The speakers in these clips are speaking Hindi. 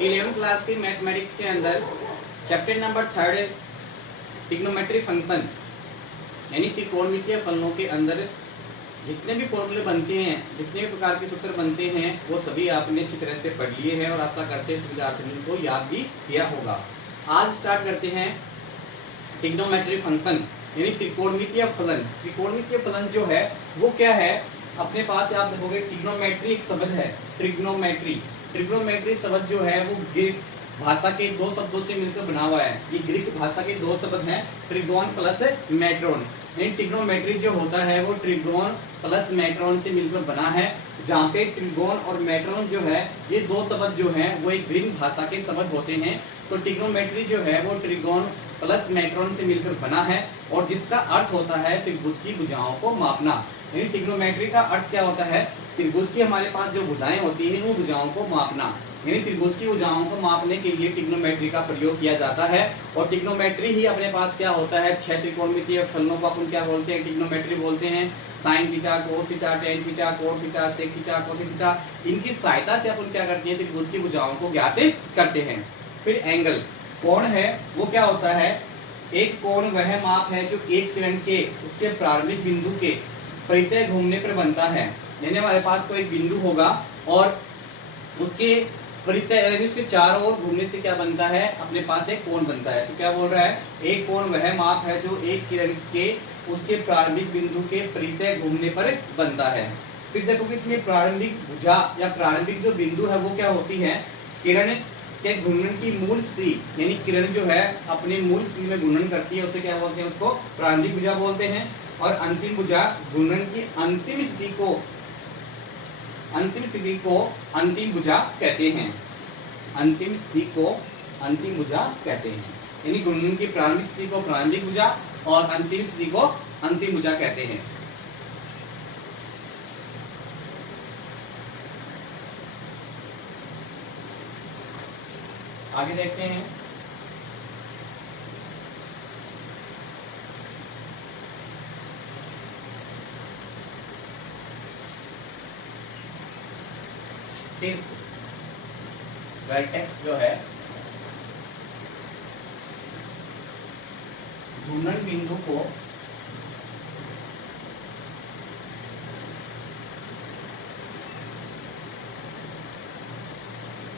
11th क्लास के मैथमेटिक्स के अंदर चैप्टर नंबर 3 ट्रिग्नोमेट्री फंक्शन यानी त्रिकोणमितीय फलनों के अंदर जितने भी फॉर्मूले बनते हैं, जितने भी प्रकार के सूत्र बनते हैं, वो सभी आपने अच्छी तरह से पढ़ लिए हैं और आशा करते हैं विद्यार्थियों को याद भी किया होगा। आज स्टार्ट करते हैं ट्रिग्नोमेट्री फंक्शन यानी त्रिकोणमितीय फलन। त्रिकोणमितीय फलन जो है वो क्या है, अपने पास आप देखोगे ट्रिग्नोमेट्री एक शब्द है। ट्रिग्नोमेट्री शब्द जो है वो ग्रीक भाषा के दो शब्दों से मिलकर बना हुआ है। ये ग्रीक भाषा के दो शब्द हैं, ट्रिगोन प्लस मेट्रोन। ट्रिग्नोमेट्री जो होता है वो ट्रिगोन प्लस मेट्रोन से मिलकर बना है, जहाँ पे ट्रिगोन और मेट्रोन जो है ये दो शब्द जो हैं वो एक ग्रीक भाषा के शब्द होते हैं। तो ट्रिग्नोमेट्री जो है वो ट्रिगोन प्लस मेट्रोन से मिलकर बना है और जिसका अर्थ होता है त्रिभुज की भुजाओं को मापना। यानी ट्रिग्नोमेट्री का अर्थ क्या होता है, त्रिभुज की हमारे पास जो भुजाएं होती हैं वो भुजाओं को मापना। यानी त्रिभुज की भुजाओं को मापने के लिए ट्रिग्नोमेट्री का प्रयोग किया जाता है। और ट्रिग्नोमेट्री ही अपने पास क्या होता है, 6 त्रिकोणमितीय फलनों को अपन क्या बोलते हैं, ट्रिग्नोमेट्री बोलते हैं। Sine theta, cos theta, tan theta, cot theta, sec theta, cosec theta, इनकी सहायता से अपन क्या करते हैं, त्रिभुज की भुजाओं को ज्ञात करते हैं। फिर एंगल, कोण है वो क्या होता है, एक कोण वह माप है जो एक किरण के उसके प्रारंभिक बिंदु के परितः घूमने पर बनता है। यानी हमारे पास कोई बिंदु होगा और उसके परितः यानी उसके चारों ओर घूमने से क्या बनता है, अपने पास एक कोण बनता है। तो क्या बोल रहा है, एक कोण वह माप है जो एक किरण के उसके प्रारंभिक बिंदु के परितः घूमने पर बनता है। फिर देखो कि इसमें प्रारंभिक भुजा या प्रारंभिक जो बिंदु है वो क्या होती है, किरण के घूर्णन की मूल स्थिति, यानी किरण जो है अपनी मूल स्थिति में घूर्णन करती है, उसे क्या बोलते हैं, उसको प्रारंभिक भुजा बोलते हैं। और अंतिम भुजा घूर्णन की अंतिम स्थिति को अंतिम भुजा कहते हैं। अंतिम स्थिति को अंतिम भुजा कहते हैं। यानी घूर्णन की प्रारंभिक स्थिति को प्रारंभिक भुजा और अंतिम स्थिति को अंतिम भुजा कहते हैं। आगे देखते हैं, शीर्ष वर्टेक्स जो है घूर्णन बिंदु को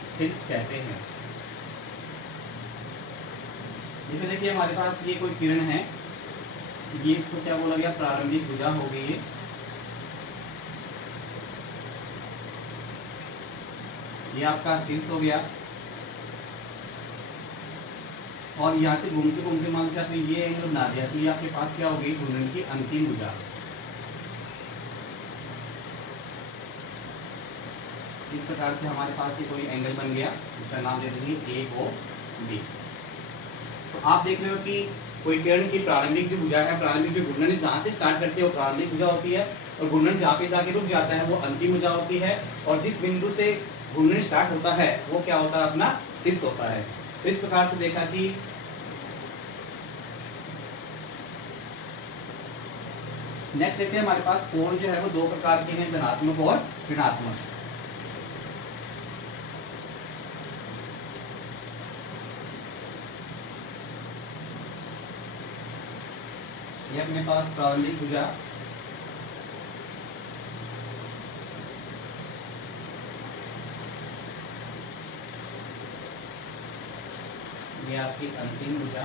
शीर्ष कहते हैं। जैसे देखिए हमारे पास ये कोई किरण है, ये इसको क्या बोला गया, प्रारंभिक भुजा हो गई है। ये आपका शीर्ष हो गया और यहाँ से घूमते घूमते मान से आपने ये एंगल बना दिया, तो ये आपके पास क्या हो गई, घूर्णन की अंतिम भुजा। इस प्रकार से हमारे पास ये कोई एंगल बन गया, इसका नाम दे देंगे ए ओ बी। तो आप देख रहे हो कि कोई किरण की प्रारंभिक जो भुजा है, प्रारंभिक जो घूर्णन जहाँ से स्टार्ट करती है वो प्रारंभिक भुजा होती है और घूर्णन जहाँ पे जाके रुक जाता है वो अंतिम भुजा होती है। और जिस बिंदु से घूर्णन स्टार्ट होता है वो क्या होता है, अपना शीर्ष होता है। तो इस प्रकार से देखा कि नेक्स्ट देखते हैं हमारे पास कोण जो है वो दो प्रकार के हैं, धनात्मक और ऋणात्मक। ये अपने पास प्रारंभिक भुजा, ये आपकी अंतिम भुजा,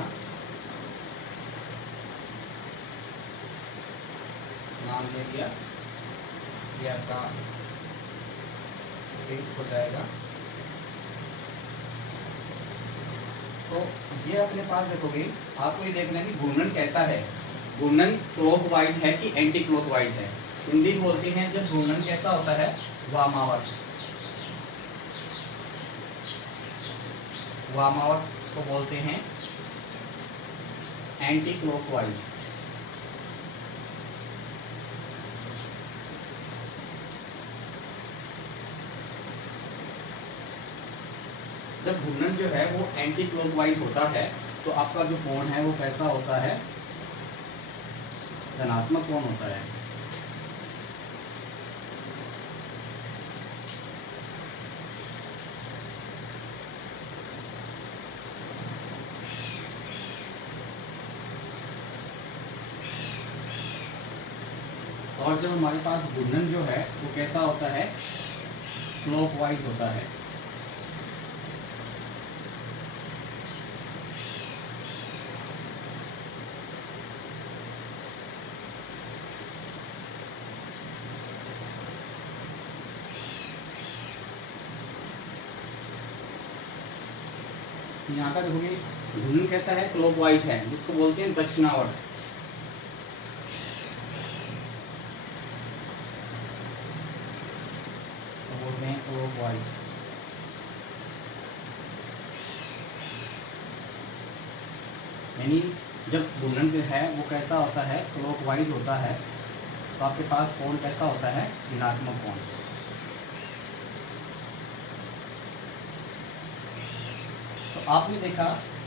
नाम दे दिया, ये आपका शीर्ष हो जाएगा। तो ये अपने पास देखोगे, आपको ये देखना है कि घूर्णन कैसा है, घूर्णन क्लॉकवाइज है कि एंटी क्लॉकवाइज है। हिंदी बोलते हैं जब घूर्णन कैसा होता है, वामावर्त। वामावर्त को बोलते हैं एंटी क्लॉकवाइज। जब घूर्णन जो है वो एंटी क्लॉकवाइज होता है तो आपका जो कोण है वो कैसा होता है, धनात्मक कोण होता है। और जब हमारे पास घूर्णन जो है वो कैसा होता है, क्लॉकवाइज होता है। यहाँ पर देखोगे घूर्णन कैसा है, क्लॉकवाइज है, जिसको बोलते हैं दक्षिणावर्त। तो बोलते हैं क्लॉकवाइज। यानी जब घूर्णन है वो कैसा होता है, क्लॉकवाइज होता है, तो आपके पास कोण कैसा होता है, ऋणात्मक कोण। तो आपने देखा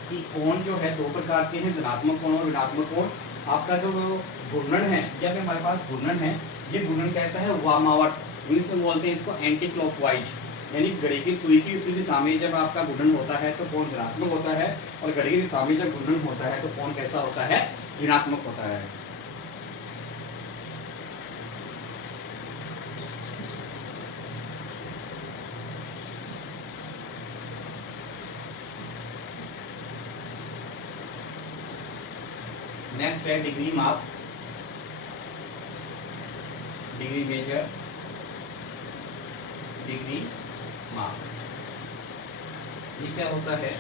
कि कोण जो है दो प्रकार के हैं, धनात्मक कोण और ऋणात्मक कोण। आपका जो घूर्णन है, क्या हमारे पास घूर्णन है, ये घूर्णन कैसा है, वामावर्त, इंग्लिश में बोलते हैं इसको एंटी क्लॉकवाइज। यानी घड़ी की सुई की विपरीत दिशा में जब आपका घूर्णन होता है तो कोण धनात्मक होता है, और घड़ी की दिशा में जब घूर्णन होता है तो कोण कैसा होता है, ऋणात्मक होता है। नेक्स्ट है डिग्री माप, डिग्री मेजर, डिग्री माप। ये क्या होता है,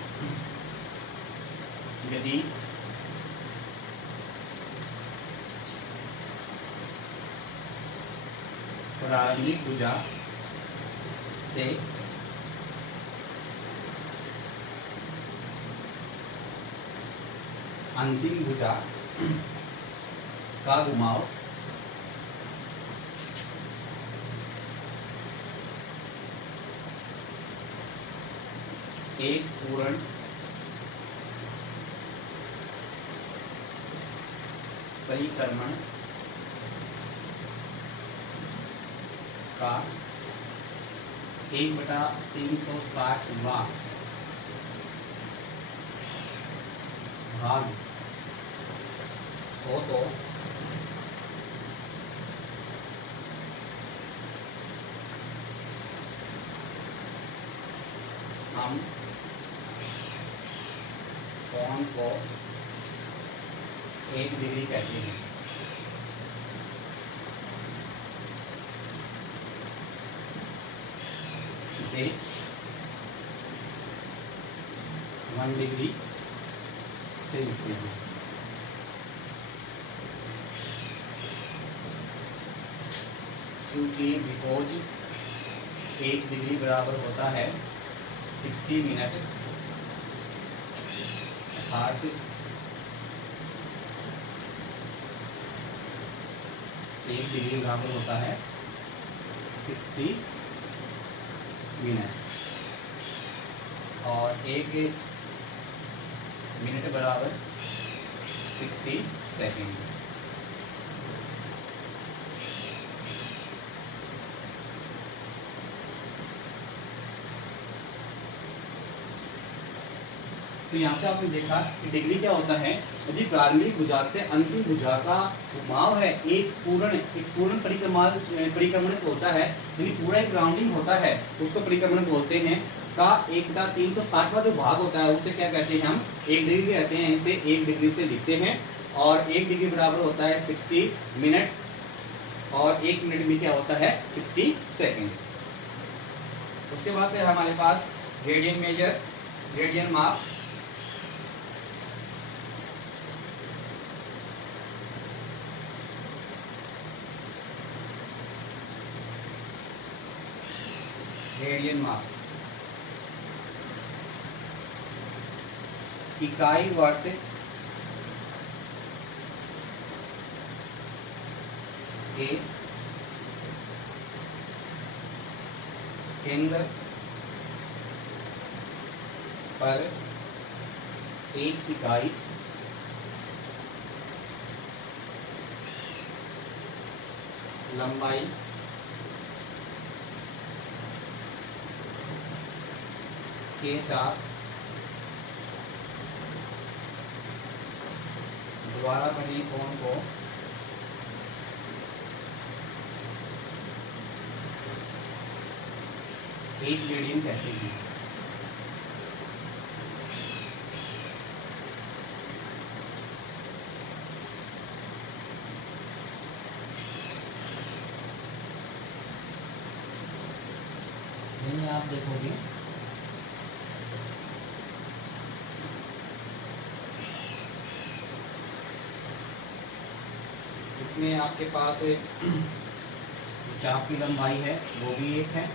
यदि प्रारंभिक भुजा से अंतिम भुजा का घुमाव एक पूर्ण परिक्रमण का 1/360वां भाग हो तो हम कोण को 1 डिग्री कहते हैं। इसे 1 डिग्री से लिखते हैं। चूंकि विकोज 1 डिग्री बराबर होता है 60 मिनट, अर्थात 1 डिग्री बराबर होता है 60 मिनट, और 1 मिनट बराबर 60 सेकेंड। तो यहाँ से आपने देखा कि डिग्री क्या होता है, यदि प्रारंभिक भुजा से अंतिम भुजा का घुमाव है एक पूर्ण परिक्रमण होता है, यानी पूरा एक राउंडिंग होता है, उसको परिक्रमण बोलते हैं, का 1/360वां जो भाग होता है उसे क्या कहते हैं, हम 1 डिग्री कहते हैं। इसे 1 डिग्री से लिखते हैं, और 1 डिग्री बराबर होता है 60 मिनट, और 1 मिनट में क्या होता है 60 सेकेंड। उसके बाद है हमारे पास रेडियन मेजर, रेडियन माप। रेडियन माप इकाई वर्त के केंद्र पर एक इकाई लंबाई के चाप द्वारा बने कोण को 1 रेडियन कहते हैं। आप देखोगे इसमें आपके पास चाप की लंबाई है वो भी 1 है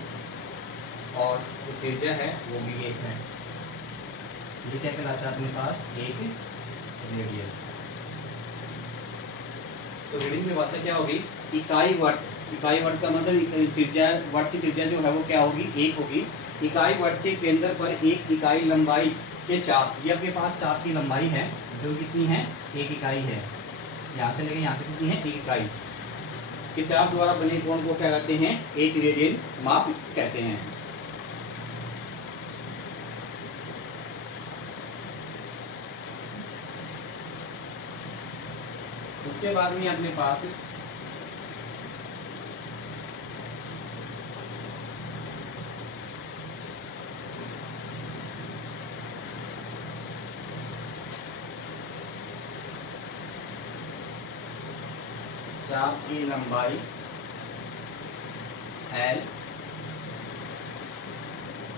और जो त्रिज्या है वो भी 1 है। ये क्या कहलाता है अपने पास 1 रेडियन। तो रेडियन की भाषा क्या होगी? इकाई वर्ग। इकाई वर्ग का मतलब त्रिज्या, वर्ग की त्रिज्या जो है वो क्या होगी? 1 होगी। इकाई वर्ग के केंद्र पर 1 इकाई लंबाई के चाप, ये आपके पास चाप की लंबाई है जो कितनी है? 1 इकाई है। यहाँ से लेके यहाँ पे कितनी है? 1 इकाई के चाप द्वारा बने कोण को क्या कहते हैं? 1 रेडियन माप कहते हैं। उसके बाद में अपने पास चाप की लंबाई L,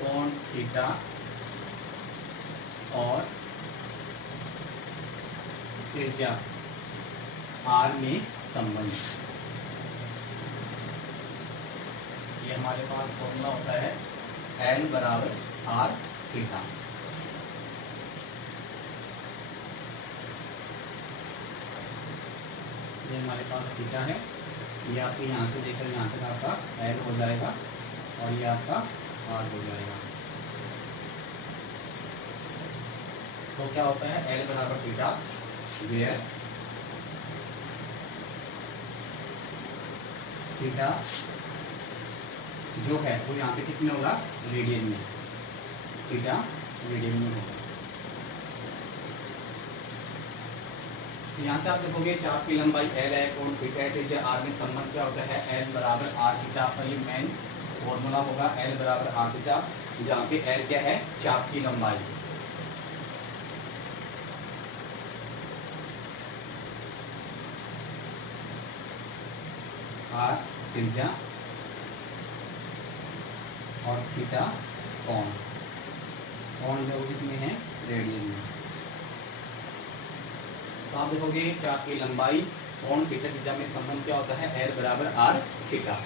कोण थीटा और त्रिज्या R में संबंध। ये हमारे पास फॉर्मूला होता है L बराबर R थीटा। ये हमारे पास थीटा है, ये आपके यहाँ से लेकर यहाँ तक आपका L हो जाएगा और ये आपका R हो जाएगा। तो क्या होता है? L बराबर थीटा, वेयर थीटा जो है वो यहाँ पे किस में होगा? रेडियन में। थीटा रेडियन में होगा। यहाँ से आप देखोगे चाप की लंबाई L है, कोण थीटा है, त्रिज्या R में संबंध क्या होता है? L बराबर R थीटा। आपका ये मेन फॉर्मूला होगा L बराबर R थीटा, जहाँ पे L क्या है? चाप की लंबाई। R त्रिज्या और थीटा कोण। कोण जो किसमें है? रेडियन में। तो आप देखोगे चाप की लंबाई, कोण थीटा, त्रिज्या में संबंध क्या होता है? L बराबर R थीटा।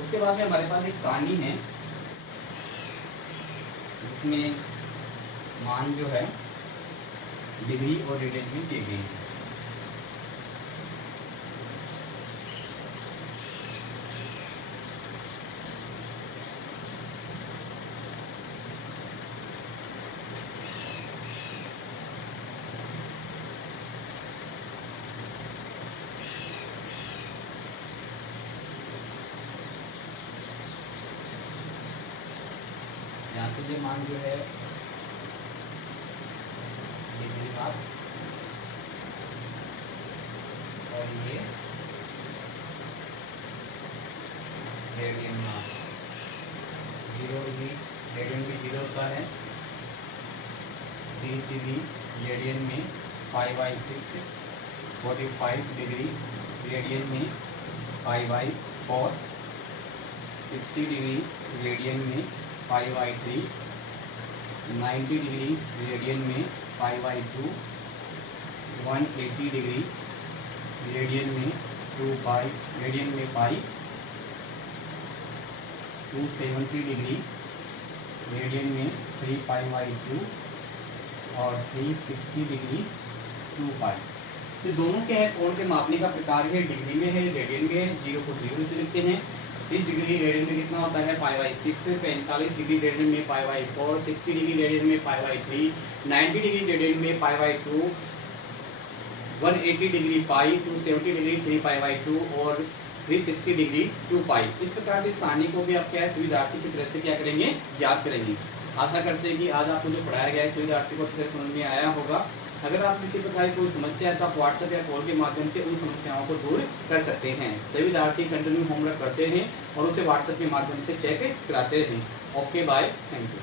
उसके बाद में हमारे पास एक सारणी है जिसमें मान जो है डिग्री और रेडियन में दिए गए हैं। यहाँ से ये मान जो है डिग्री माप और ये रेडियन माप। 0 डिग्री रेडियन में 0 का है, 30 डिग्री रेडियन में π/6, 45 डिग्री रेडियन में π/4, 60 डिग्री रेडियन में π/3, 90 डिग्री रेडियन में π/2, 180 डिग्री रेडियन में 2π रेडियन में पाई, 270 डिग्री रेडियन में 3π/2 और 360 डिग्री 2π। तो दोनों के हैं कोण के मापने का प्रकार है, डिग्री में है, रेडियन में है। 0 को 0 से लिखते हैं। 30 डिग्री रेडियन में कितना होता है? π/6, 45 डिग्री रेडियन में π/4, 60 डिग्री रेडियन में π/3, 90 डिग्री रेडियन में π/2, 180 डिग्री पाई, 270 डिग्री 3π/2 और 360 डिग्री 2π। इस प्रकार से सारणी को भी आप क्या है विद्यार्थी अच्छी तरह से क्या करेंगे? याद करेंगे। आशा करते हैं कि आज आपको जो पढ़ाया गया है विद्यार्थी को अच्छी तरह समझ में आया होगा अगर आप किसी प्रकार की कोई समस्या है तो आप व्हाट्सएप या कॉल के माध्यम से उन समस्याओं को दूर कर सकते हैं। सभी विद्यार्थी कंटिन्यू होमवर्क करते हैं और उसे व्हाट्सएप के माध्यम से चेक कराते रहें। Okay bye, thank you.